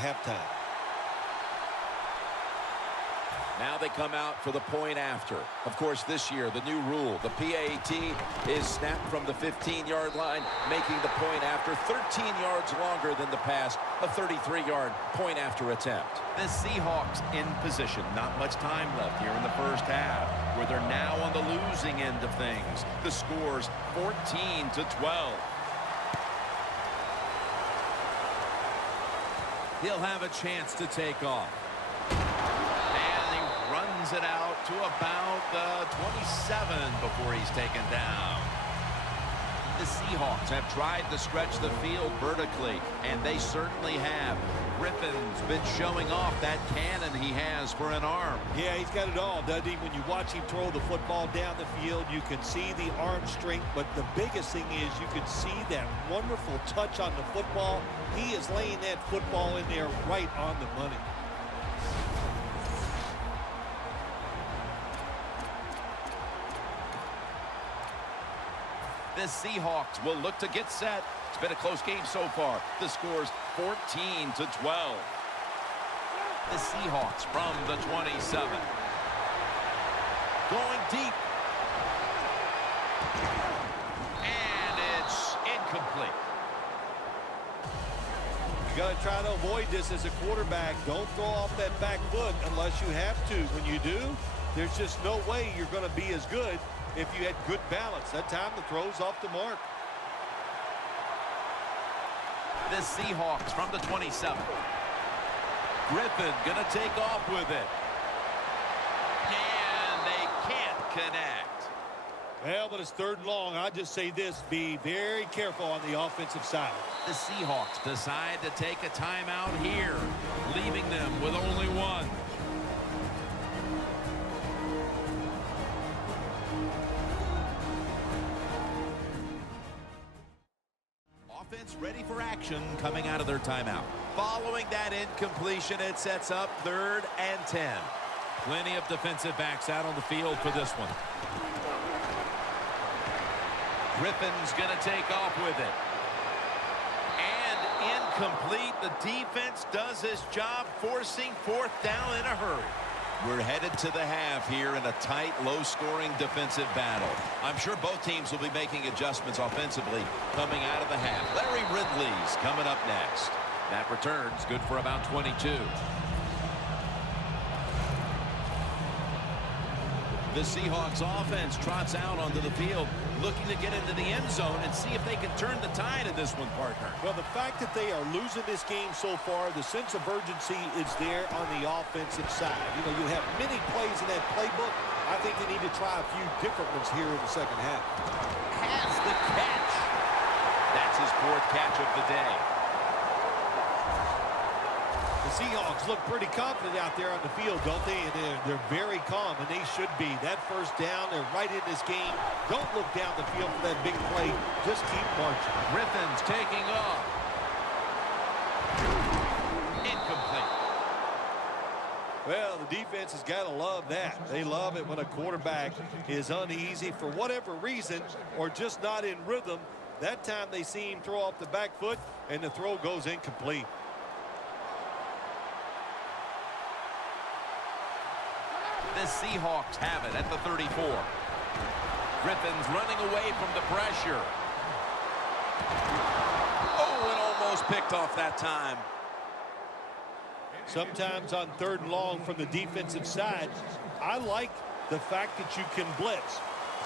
halftime. Now they come out for the point after. Of course, this year, the new rule, the PAT, is snapped from the 15-yard line, making the point after 13 yards longer than the pass, a 33-yard point after attempt. The Seahawks in position. Not much time left here in the first half, where they're now on the losing end of things. The score's 14-12. He'll have a chance to take off. Runs it out to about the 27 before he's taken down. The Seahawks have tried to stretch the field vertically, and they certainly have. Griffin's been showing off that cannon he has for an arm. Yeah, he's got it all, doesn't he? When you watch him throw the football down the field, you can see the arm strength, but the biggest thing is you can see that wonderful touch on the football. He is laying that football in there right on the money. The Seahawks will look to get set. It's been a close game so far. The score's 14-12. The Seahawks from the 27. Going deep. And it's incomplete. You got to try to avoid this as a quarterback. Don't throw off that back foot unless you have to. When you do, there's just no way you're going to be as good if you had good balance. That time the throw's off the mark. The Seahawks from the 27. Griffin gonna take off with it. And they can't connect. Well, but it's 3rd and long. I just say this, be very careful on the offensive side. The Seahawks decide to take a timeout here, leaving them with only one. Offense ready for action coming out of their timeout. Following that incompletion, it sets up 3rd and 10. Plenty of defensive backs out on the field for this one. Griffin's going to take off with it. And incomplete. The defense does his job, forcing 4th down in a hurry. We're headed to the half here in a tight, low-scoring defensive battle. I'm sure both teams will be making adjustments offensively coming out of the half. Larry Ridley's coming up next. That return's good for about 22. The Seahawks offense trots out onto the field, looking to get into the end zone and see if they can turn the tide in this one, partner. Well, the fact that they are losing this game so far, the sense of urgency is there on the offensive side. You know, you have many plays in that playbook. I think they need to try a few different ones here in the second half. Has the catch. That's his 4th catch of the day. The Seahawks look pretty confident out there on the field, don't they? And they're very calm, and they should be. That 1st down, they're right in this game. Don't look down the field for that big play. Just keep marching. Griffin's taking off. Incomplete. Well, the defense has got to love that. They love it when a quarterback is uneasy for whatever reason or just not in rhythm. That time they see him throw off the back foot, and the throw goes incomplete. The Seahawks have it at the 34. Griffin's running away from the pressure. Oh, and almost picked off that time. Sometimes on 3rd and long from the defensive side, I like the fact that you can blitz.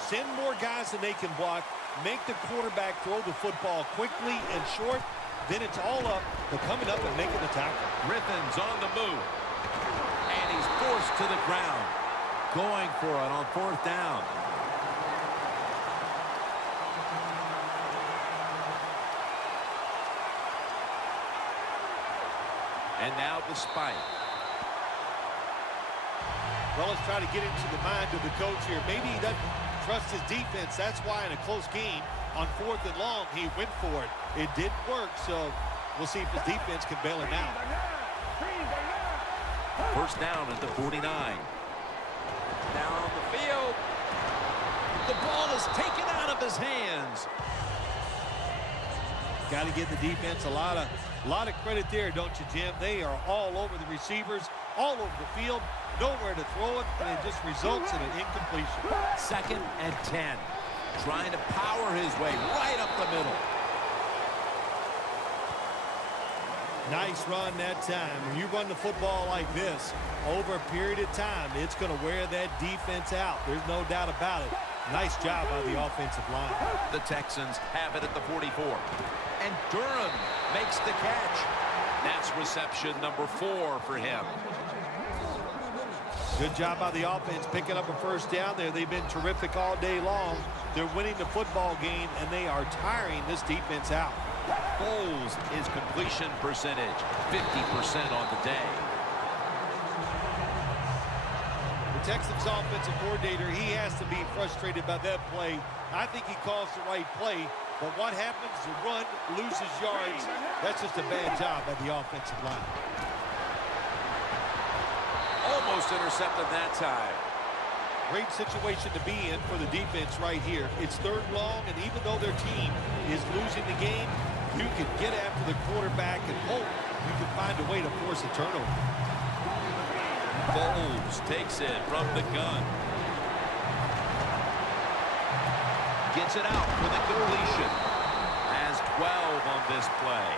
Send more guys than they can block. Make the quarterback throw the football quickly and short. Then it's all up to coming up and making the tackle. Griffin's on the move. And he's forced to the ground. Going for it on 4th down. And now the spike. Well, let's try to get into the mind of the coach here. Maybe he doesn't trust his defense. That's why in a close game on 4th and long, he went for it. It didn't work, so we'll see if his defense can bail him out. 1st down at the 49. Down on the field. The ball is taken out of his hands. Got to give the defense a lot of credit there, don't you, Jim? They are all over the receivers, all over the field, nowhere to throw it, and it just results in an incompletion. 2nd and 10. Trying to power his way right up the middle. Nice run that time. When you run the football like this, over a period of time, it's going to wear that defense out. There's no doubt about it. Nice job by the offensive line. The Texans have it at the 44. And Durham makes the catch. That's reception number 4 for him. Good job by the offense picking up a first down there. They've been terrific all day long. They're winning the football game, and they are tiring this defense out. Foles, his completion percentage, 50% on the day. The Texans offensive coordinator, he has to be frustrated by that play. I think he calls the right play, but what happens? The run loses yards. That's just a bad job by the offensive line. Almost intercepted that time. Great situation to be in for the defense right here. It's 3rd long, and even though their team is losing the game, you can get after the quarterback and hope you can find a way to force a turnover. Foles takes it from the gun. Gets it out for the completion. Has 12 on this play.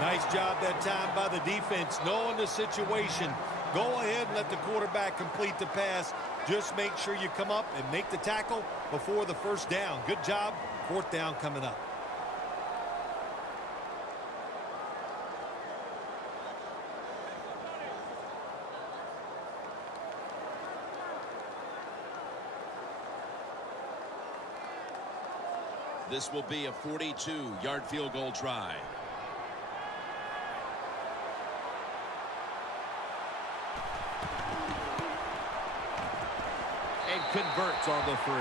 Nice job that time by the defense, knowing the situation. Go ahead and let the quarterback complete the pass. Just make sure you come up and make the tackle before the first down. Good job. 4th down coming up. This will be a 42-yard field goal try. And converts on the 3.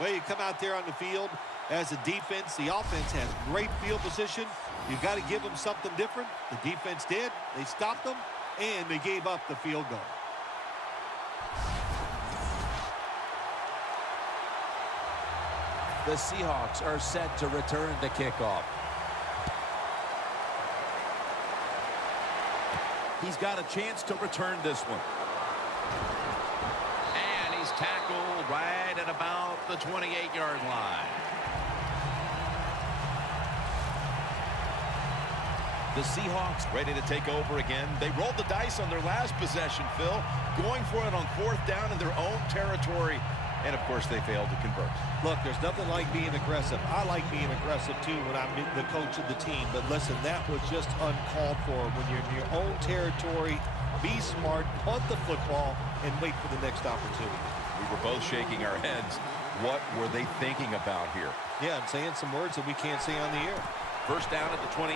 Well, you come out there on the field as a defense. The offense has great field position. You've got to give them something different. The defense did. They stopped them, and they gave up the field goal. The Seahawks are set to return the kickoff. He's got a chance to return this one. And he's tackled right at about the 28-yard line. The Seahawks ready to take over again. They rolled the dice on their last possession, Phil, going for it on 4th down in their own territory. And, of course, they failed to convert. Look, there's nothing like being aggressive. I like being aggressive, too, when I'm the coach of the team. But, listen, that was just uncalled for. When you're in your own territory, be smart, punt the football, and wait for the next opportunity. We were both shaking our heads. What were they thinking about here? Yeah, and saying some words that we can't say on the air. First down at the 28.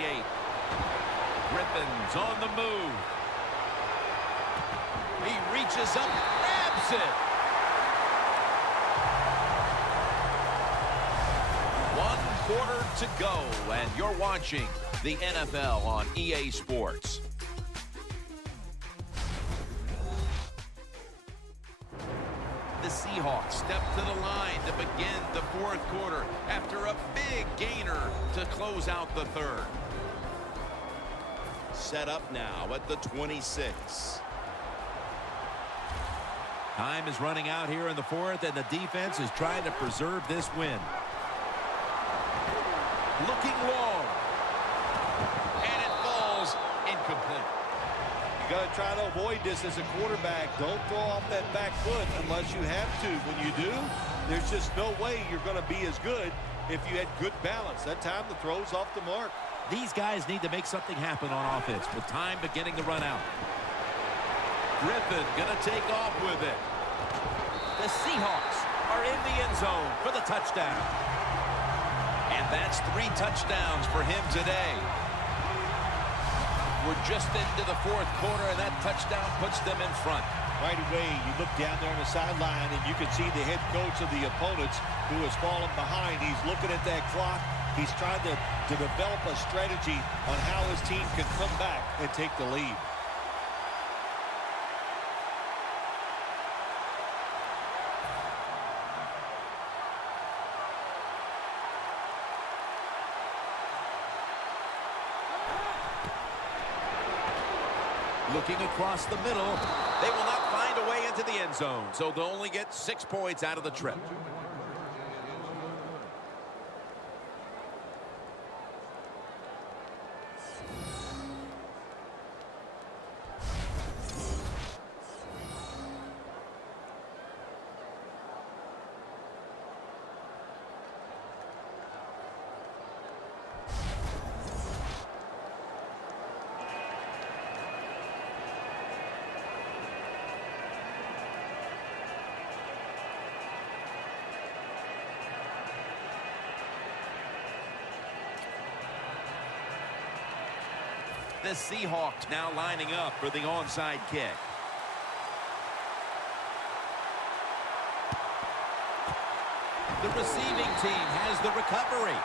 Griffin's on the move. He reaches up, grabs it. 1 quarter to go, and you're watching the NFL on EA Sports. The Seahawks step to the line to begin the 4th quarter after a big gainer to close out the 3rd. Set up now at the 26. Time is running out here in the 4th, and the defense is trying to preserve this win. Looking long. And it falls incomplete. You got to try to avoid this as a quarterback. Don't throw off that back foot unless you have to. When you do, there's just no way you're going to be as good if you had good balance. That time the throw's off the mark. These guys need to make something happen on offense with time beginning to run out. Griffin going to take off with it. The Seahawks are in the end zone for the touchdown. And that's 3 touchdowns for him today. We're just into the 4th quarter, and that touchdown puts them in front. Right away, you look down there on the sideline, and you can see the head coach of the opponents who has fallen behind. He's looking at that clock. He's trying to develop a strategy on how his team can come back and take the lead. Looking across the middle. They will not find a way into the end zone, so they'll only get 6 points out of the trip. The Seahawks now lining up for the onside kick. The receiving team has the recovery.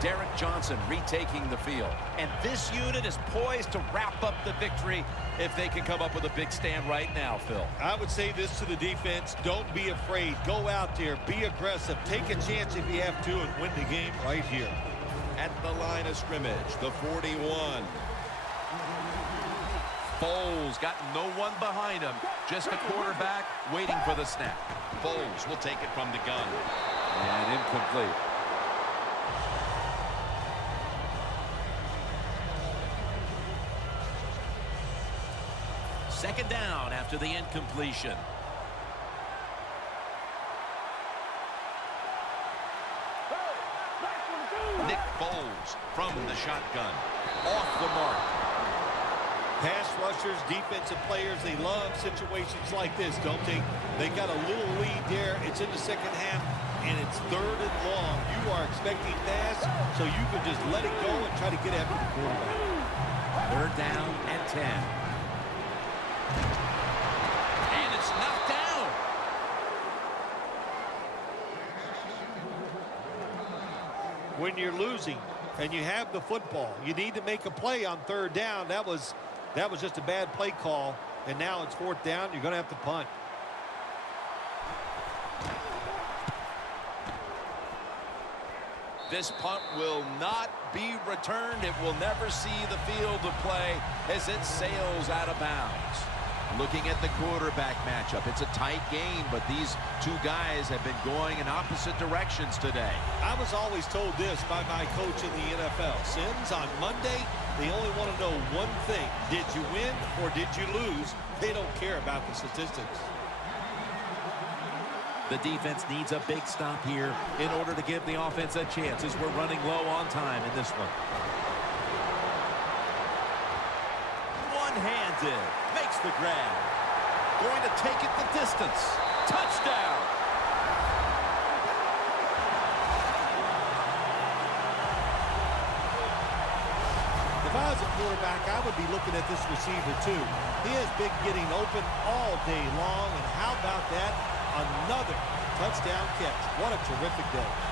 Derek Johnson retaking the field. And this unit is poised to wrap up the victory if they can come up with a big stand right now, Phil. I would say this to the defense. Don't be afraid. Go out there. Be aggressive. Take a chance if you have to and win the game right here. At the line of scrimmage, the 41. Foles got no one behind him. Just a quarterback waiting for the snap. Foles will take it from the gun. And incomplete. Second down after the incompletion. Nick Foles from the shotgun. Off the mark. Pass rushers, defensive players, they love situations like this, don't they? They got a little lead there. It's in the second half, and it's 3rd and long. You are expecting pass, so you can just let it go and try to get after the quarterback. 3rd down and 10. And it's knocked down. When you're losing and you have the football, you need to make a play on 3rd down. That was just a bad play call, and now it's 4th down. You're going to have to punt. This punt will not be returned. It will never see the field of play as it sails out of bounds. Looking at the quarterback matchup, it's a tight game, but these two guys have been going in opposite directions today. I was always told this by my coach in the NFL. Sims, on Monday, they only want to know one thing. Did you win or did you lose? They don't care about the statistics. The defense needs a big stop here in order to give the offense a chance as we're running low on time in this one. One-handed, makes the grab. Going to take it the distance. Touchdown! If I was a quarterback, I would be looking at this receiver too. He has been getting open all day long, and how about that? Another touchdown catch. What a terrific day.